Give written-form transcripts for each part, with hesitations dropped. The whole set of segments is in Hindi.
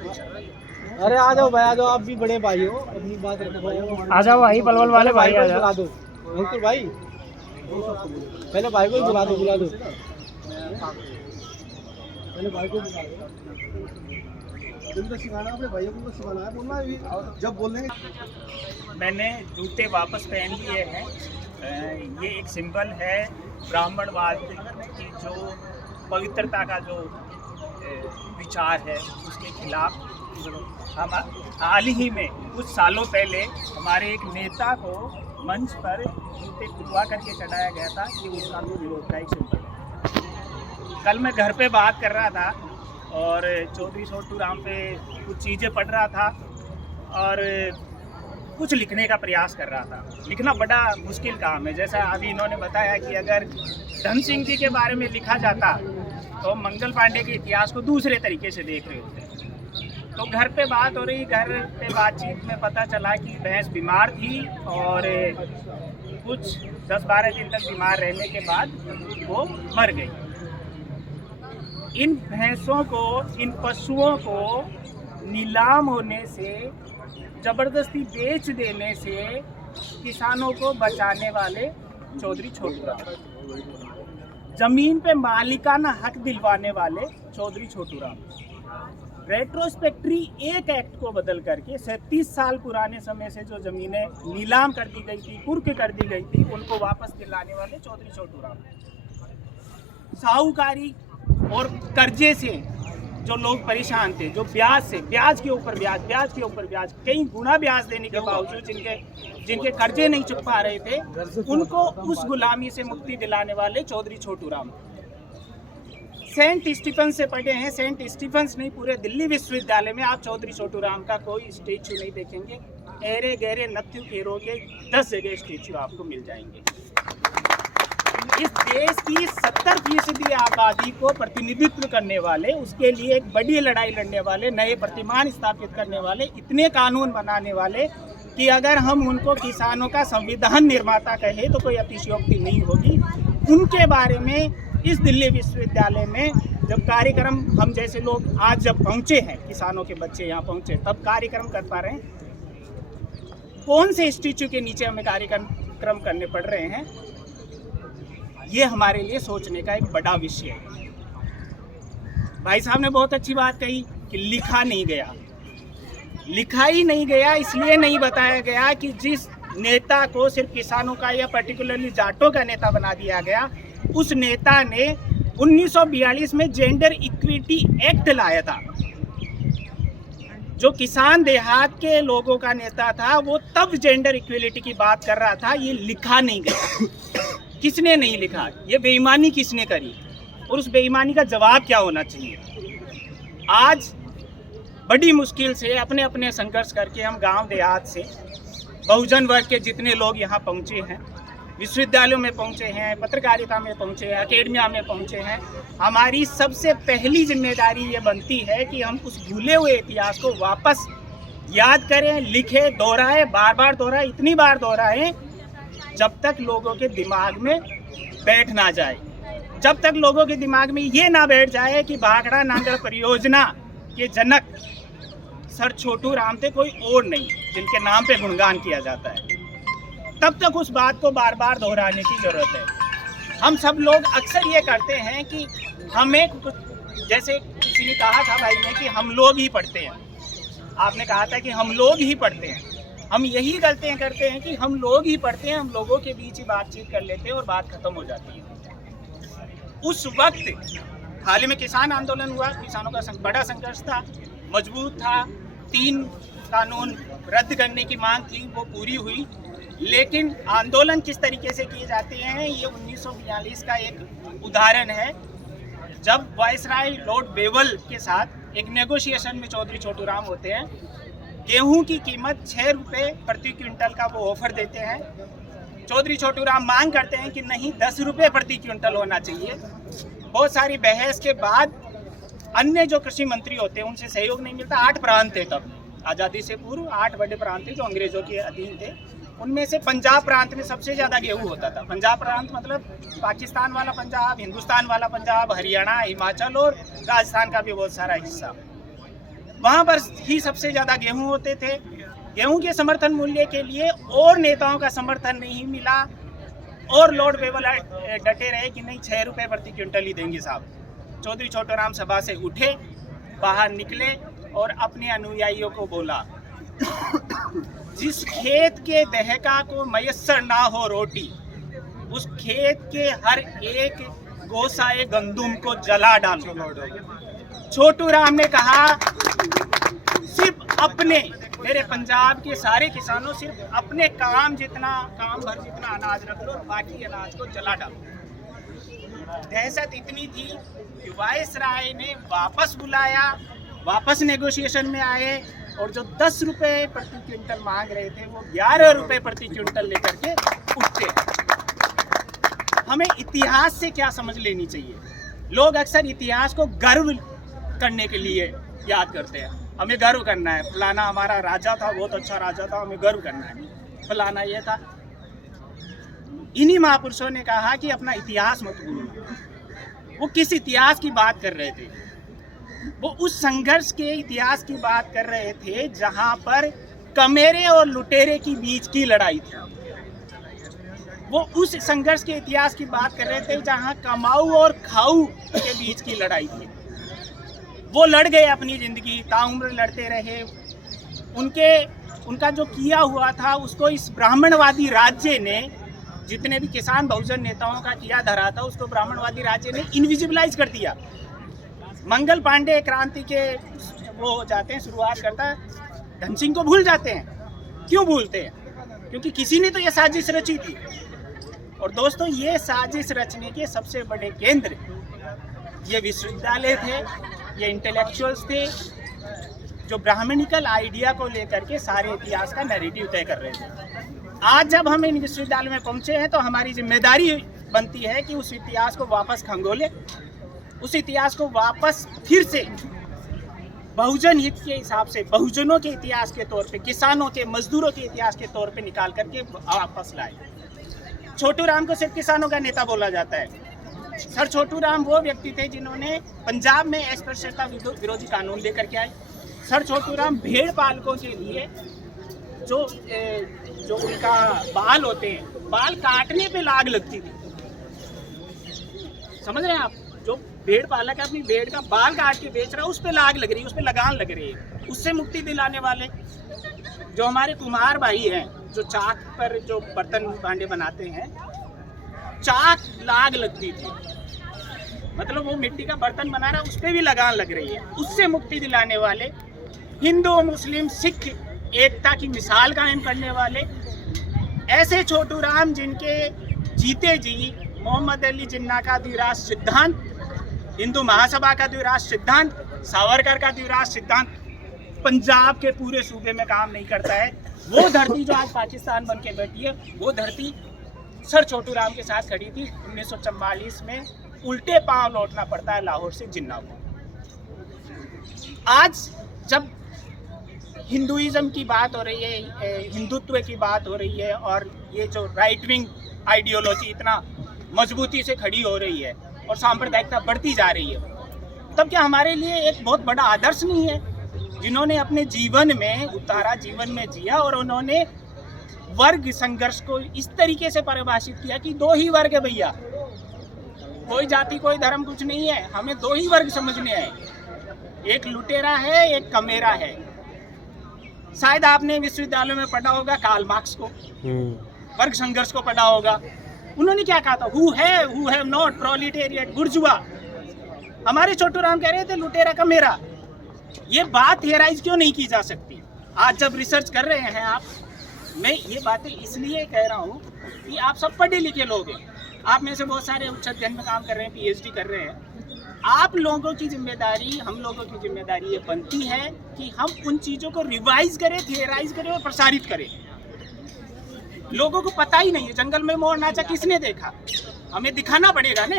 अरे आ जाओ भाई, आ जाओ, आप भी बड़े भाई हो, अपनी बात रखो भाई। आ जाओ भाई, पलवल वाले भाई आ बुला जाओ। दो अंकुर भाई, पहले भाई को बुला दो, बुला दो, पहले भाई को बुला दो। तुमको सिखाना, अपने भाइयों को सिखाना है, बोलना जब बोलेंगे। मैंने जूते वापस पहन लिए हैं। ये एक सिंबल है ब्राह्मणवाद की जो पवित्रता का जो विचार है उसके खिलाफ। हम हाल ही में कुछ सालों पहले हमारे एक नेता को मंच पर जूते खुदवा करके चढ़ाया गया था। ये उसका भी विरोध का एक सिंबल है। कल मैं घर पे बात कर रहा था और चौधरी छोटू राम पे कुछ चीज़ें पढ़ रहा था और कुछ लिखने का प्रयास कर रहा था। लिखना बड़ा मुश्किल काम है। जैसा अभी इन्होंने बताया कि अगर धन सिंह जी के बारे में लिखा जाता तो मंगल पांडे के इतिहास को दूसरे तरीके से देख रहे होते। तो घर पे बात हो रही, घर पे बातचीत में पता चला कि भैंस बीमार थी और कुछ 10-12 दिन तक बीमार रहने के बाद वो मर गई। इन भैंसों को, इन पशुओं को नीलाम होने से, जबरदस्ती बेच देने से किसानों को बचाने वाले चौधरी छोटू राम, जमीन पे मालिकाना हक दिलवाने वाले चौधरी छोटू राम, रेट्रोस्पेक्टरी एक एक्ट को बदल करके 37 साल पुराने समय से जो जमीनें नीलाम कर दी गई थी, कुर्क कर दी गई थी, उनको वापस दिलाने वाले चौधरी छोटू राम। साहूकारी और कर्जे से जो लोग परेशान थे, जो ब्याज से, ब्याज के ऊपर ब्याज, ब्याज के ऊपर ब्याज, कई गुना ब्याज देने के बावजूद जिनके कर्जे नहीं चुका रहे थे, उनको उस गुलामी से मुक्ति दिलाने वाले चौधरी छोटू राम। सेंट स्टीफेंस से पढ़े हैं, सेंट स्टीफेंस नहीं, पूरे दिल्ली विश्वविद्यालय में आप चौधरी छोटू राम का कोई स्टेचू नहीं देखेंगे। एरे गहरे नथु केरों के 10 जगह स्टेचू आपको मिल जाएंगे। इस देश की 70% आबादी को प्रतिनिधित्व करने वाले, उसके लिए एक बड़ी लड़ाई लड़ने वाले, नए प्रतिमान स्थापित करने वाले, इतने कानून बनाने वाले कि अगर हम उनको किसानों का संविधान निर्माता कहे तो कोई अतिशयोक्ति नहीं होगी। उनके बारे में इस दिल्ली विश्वविद्यालय में जब कार्यक्रम, हम जैसे लोग आज जब पहुंचे हैं, किसानों के बच्चे यहाँ पहुंचे, तब कार्यक्रम कर पा रहे हैं। कौन से स्टैच्यू के नीचे हमें कार्यक्रम करने पड़ रहे हैं, ये हमारे लिए सोचने का एक बड़ा विषय है। भाई साहब ने बहुत अच्छी बात कही कि लिखा नहीं गया। लिखा ही नहीं गया, इसलिए नहीं बताया गया कि जिस नेता को सिर्फ किसानों का या पर्टिकुलरली जाटों का नेता बना दिया गया, उस नेता ने 1942 में जेंडर इक्विटी एक्ट लाया था। जो किसान देहात के लोगों का नेता था, वो तब जेंडर इक्विलिटी की बात कर रहा था। ये लिखा नहीं गया। किसने नहीं लिखा? ये बेईमानी किसने करी और उस बेईमानी का जवाब क्या होना चाहिए? आज बड़ी मुश्किल से अपने अपने संघर्ष करके हम गांव देहात से बहुजन वर्ग के जितने लोग यहाँ पहुँचे हैं, विश्वविद्यालयों में पहुँचे हैं, पत्रकारिता में पहुँचे हैं, अकेडमिया में पहुँचे हैं, हमारी सबसे पहली जिम्मेदारी ये बनती है कि हम उस भूले हुए इतिहास को वापस याद करें, लिखें, दोहराएं, बार बार दोहराएं, इतनी बार दोहराएं जब तक लोगों के दिमाग में बैठ ना जाए। जब तक लोगों के दिमाग में ये ना बैठ जाए कि भाखड़ा नांगल परियोजना के जनक सर छोटू राम थे, कोई और नहीं, जिनके नाम पे गुणगान किया जाता है, तब तक उस बात को बार बार दोहराने की जरूरत है। हम सब लोग अक्सर ये करते हैं कि हमें, जैसे किसी ने कहा था भाई ने कि हम लोग ही पढ़ते हैं, आपने कहा था कि हम लोग ही पढ़ते हैं। हम यही गलतियाँ करते हैं कि हम लोग ही पढ़ते हैं, हम लोगों के बीच ही बातचीत कर लेते हैं और बात खत्म हो जाती है। उस वक्त हाल ही में किसान आंदोलन हुआ, किसानों का बड़ा संघर्ष था, मजबूत था, 3 कानून रद्द करने की मांग थी, वो पूरी हुई। लेकिन आंदोलन किस तरीके से किए जाते हैं, ये 1942 का एक उदाहरण है, जब वायसराय लॉर्ड बेवल के साथ एक नेगोशिएशन में चौधरी छोटू राम होते हैं। गेहूं की कीमत 6 रुपये प्रति क्विंटल का वो ऑफर देते हैं। चौधरी छोटू राम मांग करते हैं कि नहीं, 10 रुपये प्रति क्विंटल होना चाहिए। बहुत सारी बहस के बाद अन्य जो कृषि मंत्री होते हैं उनसे सहयोग नहीं मिलता। 8 प्रांत थे तब, आज़ादी से पूर्व 8 बड़े प्रांत थे जो अंग्रेजों के अधीन थे। उनमें से पंजाब प्रांत में सबसे ज़्यादा गेहूं होता था। पंजाब प्रांत मतलब पाकिस्तान वाला पंजाब, हिंदुस्तान वाला पंजाब, हरियाणा, हिमाचल और राजस्थान का भी बहुत सारा हिस्सा। वहाँ पर ही सबसे ज़्यादा गेहूँ होते थे। गेहूँ के समर्थन मूल्य के लिए और नेताओं का समर्थन नहीं मिला और लॉर्ड बेवल डटे रहे कि नहीं 6 रुपये प्रति क्विंटल ही देंगे साहब। चौधरी छोटूराम सभा से उठे, बाहर निकले और अपने अनुयायियों को बोला, जिस खेत के दहका को मयस्सर ना हो रोटी, उस खेत के हर एक गोसाए गंदुम को जला डालो। छोटूराम ने कहा सिर्फ अपने, मेरे पंजाब के सारे किसानों सिर्फ अपने काम भर जितना अनाज रख लो और बाकी अनाज को जला डालो। दहशत इतनी थी कि वायसराय ने वापस बुलाया, वापस नेगोशिएशन में आए और जो 10 रुपये प्रति क्विंटल मांग रहे थे वो 11 रुपये प्रति क्विंटल लेकर के उठते। हमें इतिहास से क्या समझ लेनी चाहिए? लोग अक्सर इतिहास को गर्व करने के लिए याद करते हैं। हमें गर्व करना है, फलाना हमारा राजा था, बहुत अच्छा राजा था, हमें गर्व करना है, फलाना ये था। इन्हीं महापुरुषों ने कहा कि अपना इतिहास मत भूलना। वो किस इतिहास की बात कर रहे थे? वो उस संघर्ष के इतिहास की बात कर रहे थे जहां पर कमेरे और लुटेरे की बीच की लड़ाई थी। वो उस संघर्ष के इतिहास की बात कर रहे थे जहां कमाऊ और खाऊ के बीच की लड़ाई थी। वो लड़ गए अपनी जिंदगी, ताउम्र लड़ते रहे। उनका जो किया हुआ था उसको इस ब्राह्मणवादी राज्य ने, जितने भी किसान बहुजन नेताओं का किया धरा था, उसको ब्राह्मणवादी राज्य ने इनविजिबलाइज कर दिया। मंगल पांडे क्रांति के वो हो जाते हैं, शुरुआत करता है, धन सिंह को भूल जाते हैं। क्यों भूलते हैं? क्योंकि किसी ने तो ये साजिश रची थी। और दोस्तों, ये साजिश रचने के सबसे बड़े केंद्र ये विश्वविद्यालय थे, ये इंटेलेक्चुअल्स थे, जो ब्राह्मणिकल आइडिया को लेकर के सारे इतिहास का नैरेटिव तय कर रहे थे। आज जब हम इन विश्वविद्यालय में पहुंचे हैं तो हमारी जिम्मेदारी बनती है कि उस इतिहास को वापस खंगोले, उस इतिहास को वापस फिर से बहुजन हित के हिसाब से, बहुजनों के इतिहास के तौर पे, किसानों के, मजदूरों के इतिहास के तौर पे निकाल करके वापस लाए। छोटूराम को सिर्फ किसानों का नेता बोला जाता है। सर छोटूराम वो व्यक्ति थे जिन्होंने पंजाब में अस्पृश्यता विरोधी कानून लेकर के आए। सर छोटूराम भेड़ पालकों के लिए जो उनका बाल होते हैं, बाल काटने पे लाग लगती थी। समझ रहे हैं आप? जो भेड़ पालक है अपनी भेड़ का बाल काट के बेच रहा है, उस पे लाग लग रही है, उस पे लगान लग रही है। उससे मुक्ति दिलाने वाले जो हमारे कुम्हार भाई हैं, जो चाक पर जो बर्तन भांडे बनाते हैं, चाक लाग लगती थी, मतलब वो मिट्टी का बर्तन बना रहा है, उस पे भी लगान लग रही है। उससे मुक्ति दिलाने वाले, हिंदू मुस्लिम सिख एकता की मिसाल कायम करने वाले ऐसे छोटूराम, जिनके जीते जी मोहम्मद अली जिन्ना का द्विराज सिद्धांत, हिंदू महासभा का द्विराज सिद्धांत, सावरकर का द्विराज सिद्धांत पंजाब के पूरे सूबे में काम नहीं करता है। वो धरती जो आज पाकिस्तान बन के बैठी है, वो धरती सर छोटूराम के साथ खड़ी थी। 1944 में उल्टे पांव लौटना पड़ता है लाहौर से जिन्ना को। आज जब हिंदुइज्म की बात हो रही है, हिंदुत्व की बात हो रही है और ये जो राइट विंग आइडियोलॉजी इतना मजबूती से खड़ी हो रही है और सांप्रदायिकता बढ़ती जा रही है, तब क्या हमारे लिए एक बहुत बड़ा आदर्श नहीं है, जिन्होंने अपने जीवन में उतारा, जीवन में जिया और उन्होंने वर्ग संघर्ष को इस तरीके से परिभाषित किया कि 2 ही वर्ग है भैया, कोई जाति कोई धर्म कुछ नहीं है, हमें 2 ही वर्ग समझने हैं, एक लुटेरा है, एक कमेरा है। शायद आपने विश्वविद्यालय में पढ़ा होगा कार्ल मार्क्स को, वर्ग संघर्ष को पढ़ा होगा। उन्होंने क्या कहा था? Who have not proletariat बुर्जुआ। हमारे छोटूराम कह रहे थे लुटेरा कमेरा। ये बात थियराइज क्यों नहीं की जा सकती? आज जब रिसर्च कर रहे हैं आप, मैं ये बातें इसलिए कह रहा हूँ कि आप सब पढ़े लिखे लोग हैं, आप में से बहुत सारे उच्च अध्ययन में काम कर रहे हैं, PhD कर रहे हैं। आप लोगों की जिम्मेदारी, हम लोगों की जिम्मेदारी ये बनती है कि हम उन चीज़ों को रिवाइज करें, थियराइज करें और प्रसारित करें। लोगों को पता ही नहीं है जंगल में मोर नाचा किसने देखा, हमें दिखाना पड़ेगा ना।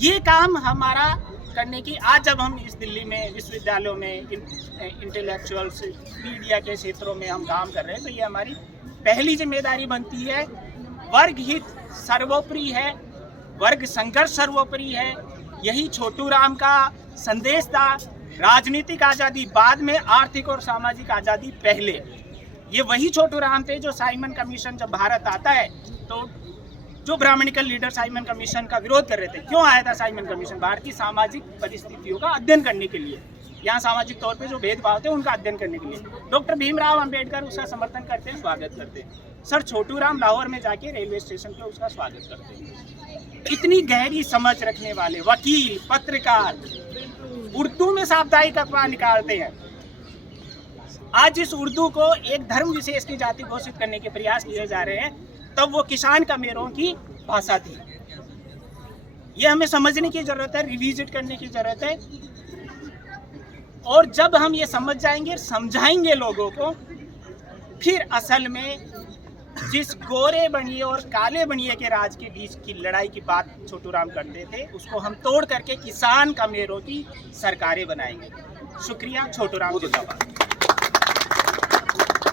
ये काम हमारा करने की, आज जब हम इस दिल्ली में विश्वविद्यालयों में इंटेलेक्चुअल्स मीडिया के क्षेत्रों में हम काम कर रहे हैं, तो ये हमारी पहली जिम्मेदारी बनती है। वर्ग हित सर्वोपरि है, वर्ग संघर्ष सर्वोपरि है। यही छोटूराम का संदेश था राजनीतिक आज़ादी बाद में, आर्थिक और सामाजिक आज़ादी पहले। ये वही छोटू राम थे जो साइमन कमीशन जब भारत आता है तो जो ब्राह्मणिकल लीडर साइमन कमीशन का विरोध कर रहे थे। क्यों आया था साइमन कमीशन? भारतीय सामाजिक परिस्थितियों का अध्ययन करने के लिए, यहाँ सामाजिक तौर पे जो भेदभाव थे उनका अध्ययन करने के लिए। डॉक्टर भीमराव अंबेडकर उसका समर्थन करते हैं, स्वागत करते हैं। सर छोटू राम लाहौर में जाके रेलवे स्टेशन पे उसका स्वागत करते हैं। इतनी गहरी समझ रखने वाले वकील, पत्रकार उर्दू में साप्ताहिक अखबार निकालते हैं। आज इस उर्दू को एक धर्म विशेष की जाति घोषित करने के प्रयास किए जा रहे हैं, तब वो किसान कमेरों की भाषा थी। ये हमें समझने की जरूरत है, रिविजिट करने की जरूरत है। और जब हम ये समझ जाएंगे, समझाएंगे लोगों को, फिर असल में जिस गोरे बनिए और काले बनिए के राज के बीच की लड़ाई की बात छोटू राम करते थे, उसको हम तोड़ करके किसान कमेरों की सरकारें बनाएंगे। शुक्रिया। छोटू राम जिंदाबाद।